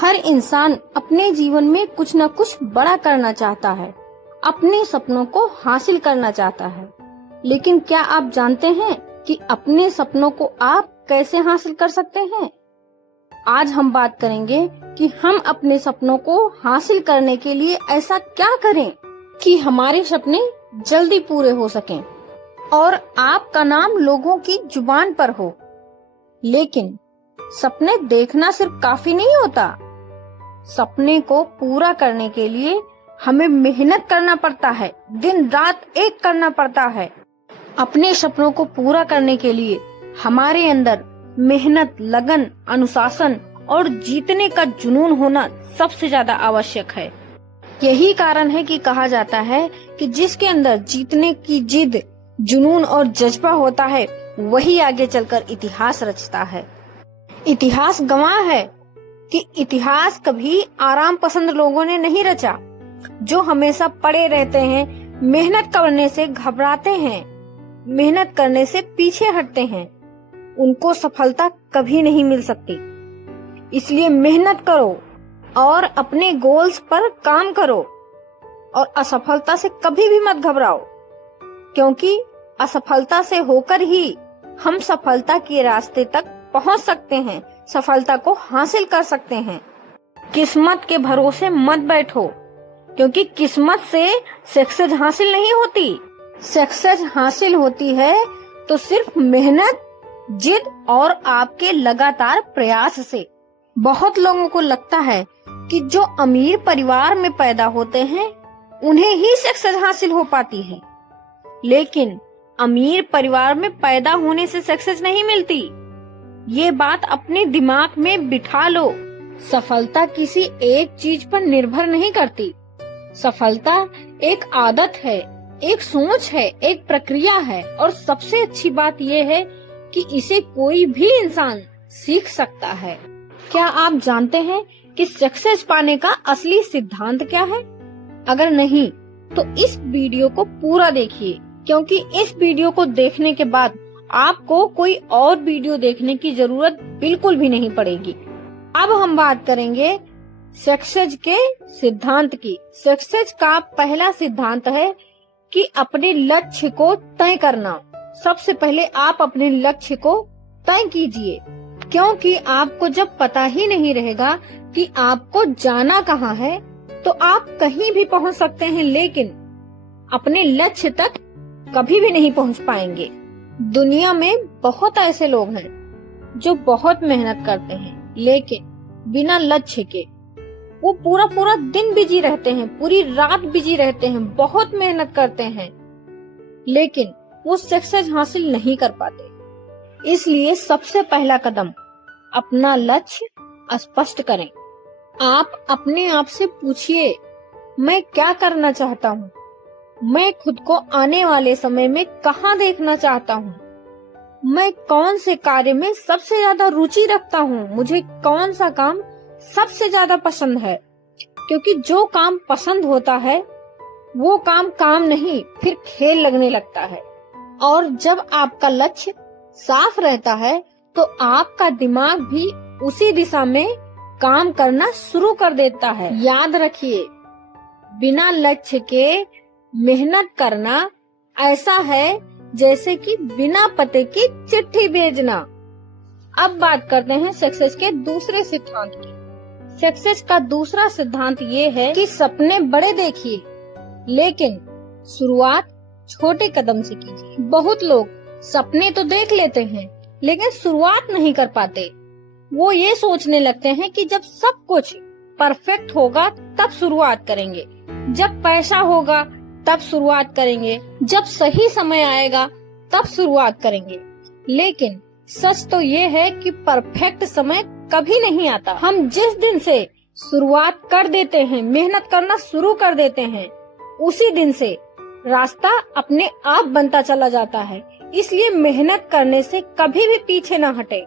हर इंसान अपने जीवन में कुछ न कुछ बड़ा करना चाहता है, अपने सपनों को हासिल करना चाहता है। लेकिन क्या आप जानते हैं कि अपने सपनों को आप कैसे हासिल कर सकते हैं? आज हम बात करेंगे कि हम अपने सपनों को हासिल करने के लिए ऐसा क्या करें कि हमारे सपने जल्दी पूरे हो सकें और आपका नाम लोगों की जुबान पर हो। लेकिन सपने देखना सिर्फ काफी नहीं होता। सपने को पूरा करने के लिए हमें मेहनत करना पड़ता है, दिन रात एक करना पड़ता है। अपने सपनों को पूरा करने के लिए हमारे अंदर मेहनत, लगन, अनुशासन और जीतने का जुनून होना सबसे ज्यादा आवश्यक है। यही कारण है कि कहा जाता है कि जिसके अंदर जीतने की जिद, जुनून और जज्बा होता है, वही आगे चलकर इतिहास रचता है। इतिहास गवाह है कि इतिहास कभी आराम पसंद लोगों ने नहीं रचा। जो हमेशा पड़े रहते हैं, मेहनत करने से घबराते हैं, मेहनत करने से पीछे हटते हैं, उनको सफलता कभी नहीं मिल सकती। इसलिए मेहनत करो और अपने गोल्स पर काम करो और असफलता से कभी भी मत घबराओ, क्योंकि असफलता से होकर ही हम सफलता के रास्ते तक पहुंच सकते हैं, सफलता को हासिल कर सकते हैं। किस्मत के भरोसे मत बैठो, क्योंकि किस्मत से सक्सेस हासिल नहीं होती। सक्सेस हासिल होती है तो सिर्फ मेहनत, जिद और आपके लगातार प्रयास से। बहुत लोगों को लगता है कि जो अमीर परिवार में पैदा होते हैं उन्हें ही सक्सेस हासिल हो पाती है, लेकिन अमीर परिवार में पैदा होने से सक्सेस नहीं मिलती। ये बात अपने दिमाग में बिठा लो। सफलता किसी एक चीज पर निर्भर नहीं करती। सफलता एक आदत है, एक सोच है, एक प्रक्रिया है और सबसे अच्छी बात यह है कि इसे कोई भी इंसान सीख सकता है। क्या आप जानते हैं कि सक्सेस पाने का असली सिद्धांत क्या है? अगर नहीं तो इस वीडियो को पूरा देखिए, क्योंकि इस वीडियो को देखने के बाद आपको कोई और वीडियो देखने की जरूरत बिल्कुल भी नहीं पड़ेगी। अब हम बात करेंगे सक्सेस के सिद्धांत की। सक्सेस का पहला सिद्धांत है कि अपने लक्ष्य को तय करना। सबसे पहले आप अपने लक्ष्य को तय कीजिए, क्योंकि आपको जब पता ही नहीं रहेगा कि आपको जाना कहाँ है तो आप कहीं भी पहुंच सकते हैं, लेकिन अपने लक्ष्य तक कभी भी नहीं पहुंच पाएंगे। दुनिया में बहुत ऐसे लोग हैं जो बहुत मेहनत करते हैं, लेकिन बिना लक्ष्य के वो पूरा पूरा दिन बिजी रहते हैं, पूरी रात बिजी रहते हैं, बहुत मेहनत करते हैं, लेकिन वो सक्सेस हासिल नहीं कर पाते। इसलिए सबसे पहला कदम अपना लक्ष्य स्पष्ट करें। आप अपने आप से पूछिए, मैं क्या करना चाहता हूँ? मैं खुद को आने वाले समय में कहाँ देखना चाहता हूँ? मैं कौन से कार्य में सबसे ज्यादा रुचि रखता हूँ? मुझे कौन सा काम सबसे ज्यादा पसंद है? क्योंकि जो काम पसंद होता है वो काम नहीं फिर खेल लगने लगता है। और जब आपका लक्ष्य साफ रहता है तो आपका दिमाग भी उसी दिशा में काम करना शुरू कर देता है। याद रखिए, बिना लक्ष्य के मेहनत करना ऐसा है जैसे कि बिना पते की चिट्ठी भेजना। अब बात करते हैं सक्सेस के दूसरे सिद्धांत की। सक्सेस का दूसरा सिद्धांत ये है कि सपने बड़े देखिए, लेकिन शुरुआत छोटे कदम से कीजिए। बहुत लोग सपने तो देख लेते हैं, लेकिन शुरुआत नहीं कर पाते। वो ये सोचने लगते हैं कि जब सब कुछ परफेक्ट होगा तब शुरुआत करेंगे, जब पैसा होगा तब शुरुआत करेंगे, जब सही समय आएगा तब शुरुआत करेंगे। लेकिन सच तो ये है कि परफेक्ट समय कभी नहीं आता। हम जिस दिन से शुरुआत कर देते हैं, मेहनत करना शुरू कर देते हैं, उसी दिन से रास्ता अपने आप बनता चला जाता है। इसलिए मेहनत करने से कभी भी पीछे न हटे,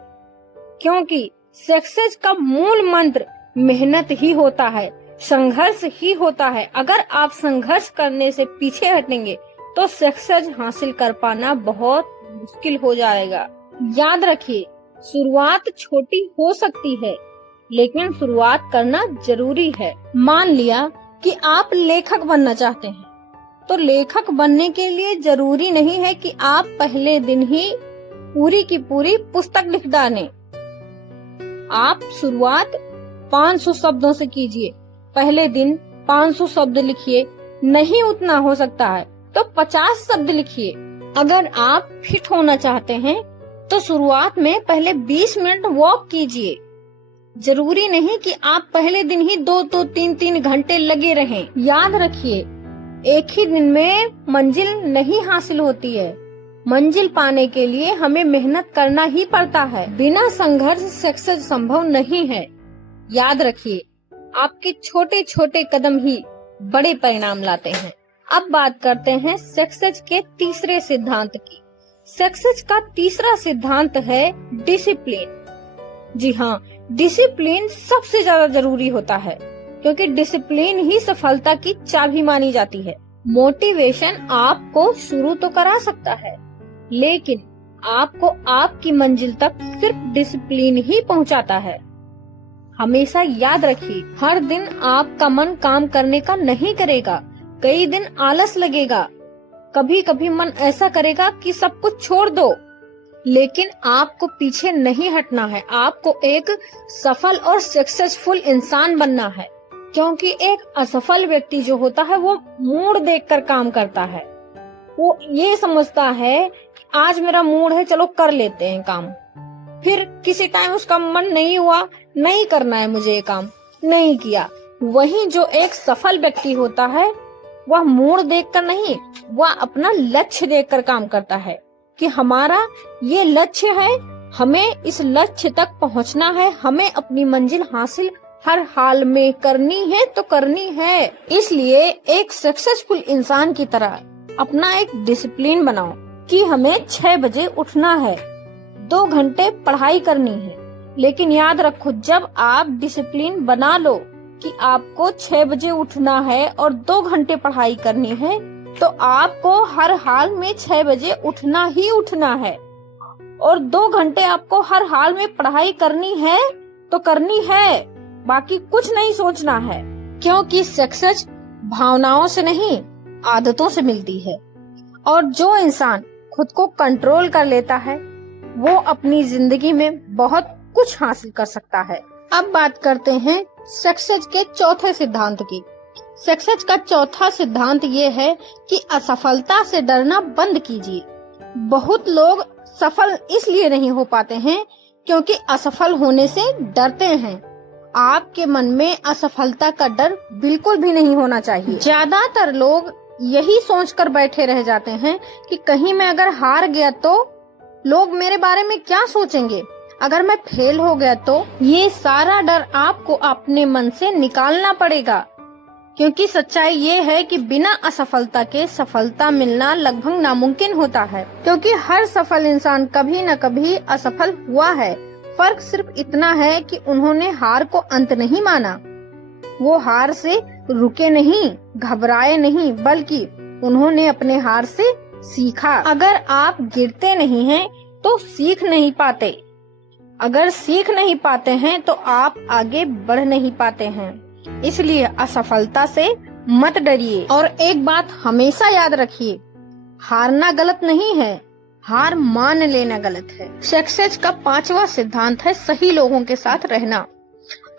क्योंकि सक्सेस का मूल मंत्र मेहनत ही होता है, संघर्ष ही होता है। अगर आप संघर्ष करने से पीछे हटेंगे तो सक्सेस हासिल कर पाना बहुत मुश्किल हो जाएगा। याद रखिए, शुरुआत छोटी हो सकती है, लेकिन शुरुआत करना जरूरी है। मान लिया कि आप लेखक बनना चाहते हैं, तो लेखक बनने के लिए जरूरी नहीं है कि आप पहले दिन ही पूरी की पूरी पुस्तक लिख डालें। आप शुरुआत 500 शब्दों से कीजिए। पहले दिन 500 शब्द लिखिए। नहीं उतना हो सकता है तो 50 शब्द लिखिए। अगर आप फिट होना चाहते हैं तो शुरुआत में पहले 20 मिनट वॉक कीजिए। जरूरी नहीं कि आप पहले दिन ही 2-2, 3-3 घंटे लगे रहें। याद रखिए, एक ही दिन में मंजिल नहीं हासिल होती है। मंजिल पाने के लिए हमें मेहनत करना ही पड़ता है। बिना संघर्ष सक्सेस संभव नहीं है। याद रखिए, आपके छोटे छोटे कदम ही बड़े परिणाम लाते हैं। अब बात करते हैं सक्सेस के तीसरे सिद्धांत की। सक्सेस का तीसरा सिद्धांत है डिसिप्लिन। जी हाँ, डिसिप्लिन सबसे ज्यादा जरूरी होता है, क्योंकि डिसिप्लिन ही सफलता की चाबी मानी जाती है। मोटिवेशन आपको शुरू तो करा सकता है, लेकिन आपको आपकी मंजिल तक सिर्फ डिसिप्लिन ही पहुंचाता है। हमेशा याद रखिए, हर दिन आपका मन काम करने का नहीं करेगा। कई दिन आलस लगेगा, कभी कभी मन ऐसा करेगा कि सब कुछ छोड़ दो, लेकिन आपको पीछे नहीं हटना है। आपको एक सफल और सक्सेसफुल इंसान बनना है, क्योंकि एक असफल व्यक्ति जो होता है वो मूड देखकर काम करता है। वो ये समझता है कि आज मेरा मूड है, चलो कर लेते हैं काम। फिर किसी टाइम उसका मन नहीं हुआ, नहीं करना है मुझे ये काम, नहीं किया। वहीं जो एक सफल व्यक्ति होता है वह मूड देखकर नहीं, वह अपना लक्ष्य देखकर काम करता है कि हमारा ये लक्ष्य है, हमें इस लक्ष्य तक पहुंचना है, हमें अपनी मंजिल हासिल हर हाल में करनी है तो करनी है। इसलिए एक सक्सेसफुल इंसान की तरह अपना एक डिसिप्लिन बनाओ कि हमें 6 बजे उठना है, 2 घंटे पढ़ाई करनी है। लेकिन याद रखो, जब आप डिसिप्लिन बना लो कि आपको 6 बजे उठना है और 2 घंटे पढ़ाई करनी है, तो आपको हर हाल में 6 बजे उठना ही उठना है और 2 घंटे आपको हर हाल में पढ़ाई करनी है तो करनी है। बाकी कुछ नहीं सोचना है, क्योंकि सक्सेस भावनाओं से नहीं, आदतों से मिलती है। और जो इंसान खुद को कंट्रोल कर लेता है वो अपनी जिंदगी में बहुत कुछ हासिल कर सकता है। अब बात करते हैं सक्सेस के चौथे सिद्धांत की। सक्सेस का चौथा सिद्धांत ये है कि असफलता से डरना बंद कीजिए। बहुत लोग सफल इसलिए नहीं हो पाते हैं क्योंकि असफल होने से डरते हैं। आपके मन में असफलता का डर बिल्कुल भी नहीं होना चाहिए। ज्यादातर लोग यही सोचकर बैठे रह जाते हैं कि कहीं मैं अगर हार गया तो लोग मेरे बारे में क्या सोचेंगे, अगर मैं फेल हो गया तो। ये सारा डर आपको अपने मन से निकालना पड़ेगा, क्योंकि सच्चाई ये है कि बिना असफलता के सफलता मिलना लगभग नामुमकिन होता है। क्योंकि हर सफल इंसान कभी न कभी असफल हुआ है। फर्क सिर्फ इतना है कि उन्होंने हार को अंत नहीं माना, वो हार से रुके नहीं, घबराए नहीं, बल्कि उन्होंने अपने हार से सीखा। अगर आप गिरते नहीं हैं तो सीख नहीं पाते, अगर सीख नहीं पाते हैं तो आप आगे बढ़ नहीं पाते हैं। इसलिए असफलता से मत डरिए। और एक बात हमेशा याद रखिए, हारना गलत नहीं है, हार मान लेना गलत है। सक्सेस का 5वां सिद्धांत है सही लोगों के साथ रहना।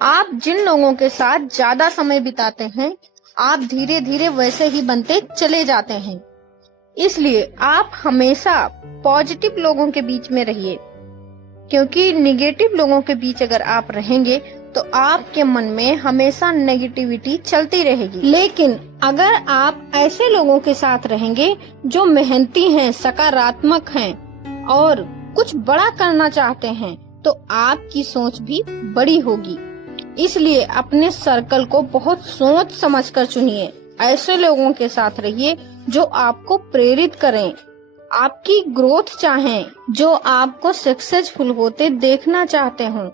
आप जिन लोगों के साथ ज्यादा समय बिताते हैं, आप धीरे धीरे वैसे ही बनते चले जाते हैं। इसलिए आप हमेशा पॉजिटिव लोगों के बीच में रहिए, क्योंकि निगेटिव लोगों के बीच अगर आप रहेंगे तो आपके मन में हमेशा नेगेटिविटी चलती रहेगी। लेकिन अगर आप ऐसे लोगों के साथ रहेंगे जो मेहनती हैं, सकारात्मक हैं और कुछ बड़ा करना चाहते हैं, तो आपकी सोच भी बड़ी होगी। इसलिए अपने सर्कल को बहुत सोच समझकर चुनिए। ऐसे लोगों के साथ रहिए जो आपको प्रेरित करें, आपकी ग्रोथ चाहें, जो आपको सक्सेसफुल होते देखना चाहते हों,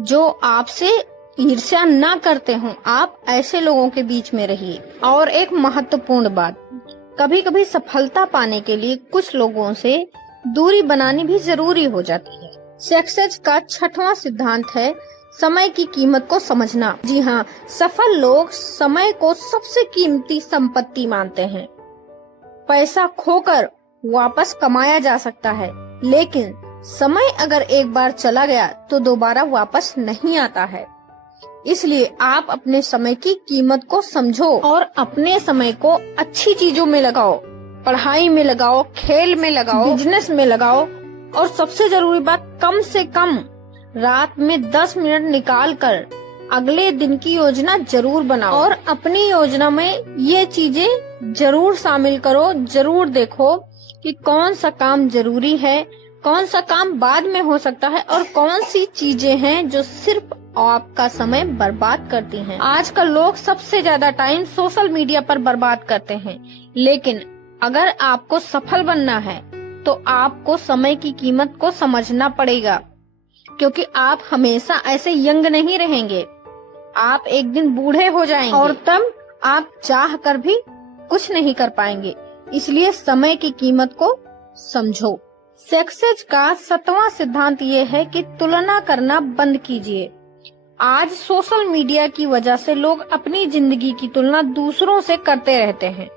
जो आपसे ईर्ष्या ना करते हों। आप ऐसे लोगों के बीच में रहिए। और एक महत्वपूर्ण बात, कभी कभी सफलता पाने के लिए कुछ लोगों से दूरी बनानी भी जरूरी हो जाती है। सक्सेस का 6वां सिद्धांत है समय की कीमत को समझना। जी हाँ, सफल लोग समय को सबसे कीमती संपत्ति मानते हैं। पैसा खोकर वापस कमाया जा सकता है, लेकिन समय अगर एक बार चला गया तो दोबारा वापस नहीं आता है। इसलिए आप अपने समय की कीमत को समझो और अपने समय को अच्छी चीजों में लगाओ। पढ़ाई में लगाओ, खेल में लगाओ, बिजनेस में लगाओ, और सबसे जरूरी बात, कम से कम रात में 10 मिनट निकाल कर अगले दिन की योजना जरूर बनाओ और अपनी योजना में ये चीजें जरूर शामिल करो। जरूर देखो कि कौन सा काम जरूरी है, कौन सा काम बाद में हो सकता है, और कौन सी चीजें हैं जो सिर्फ आपका समय बर्बाद करती हैं। आजकल लोग सबसे ज्यादा टाइम सोशल मीडिया पर बर्बाद करते हैं, लेकिन अगर आपको सफल बनना है तो आपको समय की कीमत को समझना पड़ेगा, क्योंकि आप हमेशा ऐसे यंग नहीं रहेंगे। आप एक दिन बूढ़े हो जाएंगे और तब आप चाह कर भी कुछ नहीं कर पाएंगे। इसलिए समय की कीमत को समझो। सक्सेस का 7वां सिद्धांत ये है कि तुलना करना बंद कीजिए। आज सोशल मीडिया की वजह से लोग अपनी जिंदगी की तुलना दूसरों से करते रहते हैं।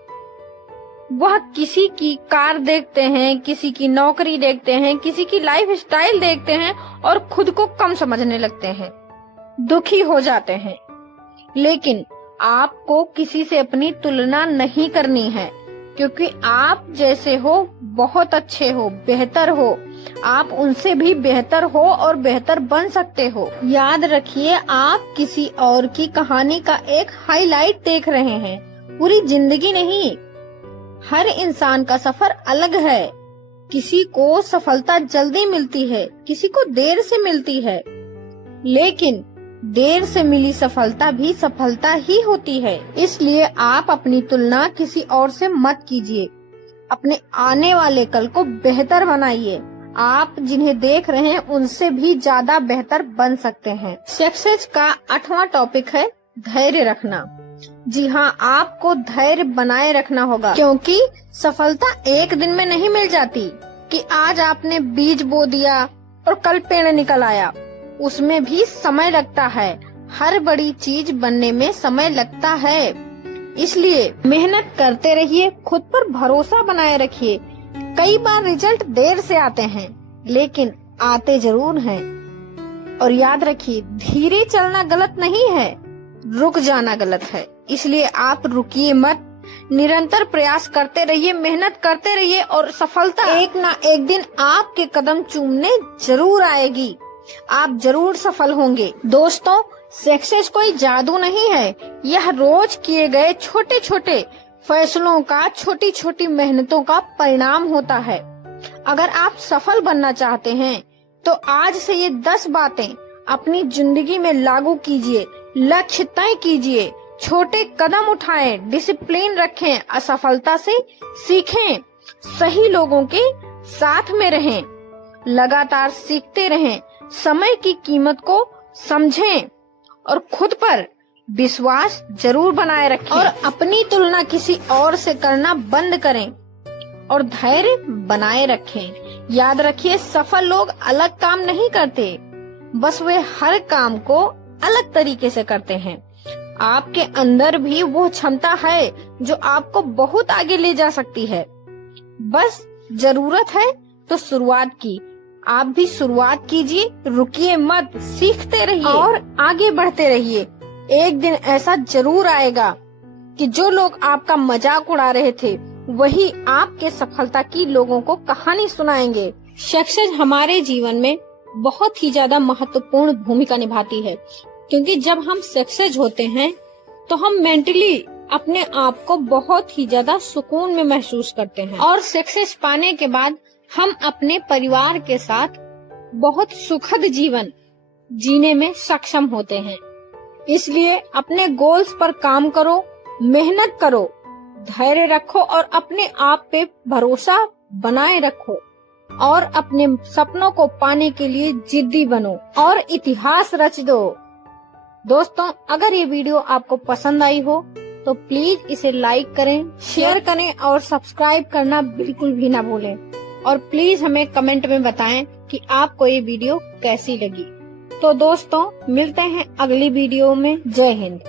वह किसी की कार देखते हैं, किसी की नौकरी देखते हैं, किसी की लाइफ स्टाइल देखते हैं और खुद को कम समझने लगते हैं, दुखी हो जाते हैं। लेकिन आपको किसी से अपनी तुलना नहीं करनी है, क्योंकि आप जैसे हो बहुत अच्छे हो, बेहतर हो। आप उनसे भी बेहतर हो और बेहतर बन सकते हो। याद रखिए, आप किसी और की कहानी का एक हाईलाइट देख रहे हैं, पूरी जिंदगी नहीं। हर इंसान का सफर अलग है। किसी को सफलता जल्दी मिलती है, किसी को देर से मिलती है, लेकिन देर से मिली सफलता भी सफलता ही होती है। इसलिए आप अपनी तुलना किसी और से मत कीजिए। अपने आने वाले कल को बेहतर बनाइए। आप जिन्हें देख रहे हैं उनसे भी ज्यादा बेहतर बन सकते हैं। सक्सेस का 8वां टॉपिक है धैर्य रखना। जी हाँ, आपको धैर्य बनाए रखना होगा, क्योंकि सफलता एक दिन में नहीं मिल जाती कि आज आपने बीज बो दिया और कल पेड़ निकल आया। उसमें भी समय लगता है। हर बड़ी चीज बनने में समय लगता है। इसलिए मेहनत करते रहिए, खुद पर भरोसा बनाए रखिए। कई बार रिजल्ट देर से आते हैं, लेकिन आते जरूर हैं। और याद रखिए, धीरे चलना गलत नहीं है, रुक जाना गलत है। इसलिए आप रुकिए मत, निरंतर प्रयास करते रहिए, मेहनत करते रहिए, और सफलता एक ना एक दिन आपके कदम चूमने जरूर आएगी। आप जरूर सफल होंगे। दोस्तों, सक्सेस कोई जादू नहीं है, यह रोज किए गए छोटे छोटे फैसलों का, छोटी छोटी मेहनतों का परिणाम होता है। अगर आप सफल बनना चाहते हैं तो आज से ये 10 बातें अपनी जिंदगी में लागू कीजिए। लक्ष्य तय कीजिए, छोटे कदम उठाएं, डिसिप्लिन रखें, असफलता से सीखें, सही लोगों के साथ में रहें, लगातार सीखते रहें, समय की कीमत को समझें और खुद पर विश्वास जरूर बनाए रखें और अपनी तुलना किसी और से करना बंद करें और धैर्य बनाए रखें। याद रखिए, सफल लोग अलग काम नहीं करते, बस वे हर काम को अलग तरीके से करते हैं। आपके अंदर भी वो क्षमता है जो आपको बहुत आगे ले जा सकती है। बस जरूरत है तो शुरुआत की। आप भी शुरुआत कीजिए, रुकिए मत, सीखते रहिए और आगे बढ़ते रहिए। एक दिन ऐसा जरूर आएगा कि जो लोग आपका मजाक उड़ा रहे थे वही आपके सफलता की लोगों को कहानी सुनाएंगे। सक्सेस हमारे जीवन में बहुत ही ज्यादा महत्वपूर्ण भूमिका निभाती है, क्योंकि जब हम सक्सेस होते हैं तो हम मेंटली अपने आप को बहुत ही ज्यादा सुकून में महसूस करते हैं और सक्सेस पाने के बाद हम अपने परिवार के साथ बहुत सुखद जीवन जीने में सक्षम होते हैं। इसलिए अपने गोल्स पर काम करो, मेहनत करो, धैर्य रखो और अपने आप पे भरोसा बनाए रखो और अपने सपनों को पाने के लिए जिद्दी बनो और इतिहास रच दो। दोस्तों, अगर ये वीडियो आपको पसंद आई हो तो प्लीज इसे लाइक करें, शेयर करें और सब्सक्राइब करना बिल्कुल भी ना भूलें। और प्लीज हमें कमेंट में बताएं कि आपको ये वीडियो कैसी लगी। तो दोस्तों मिलते हैं अगली वीडियो में। जय हिंद।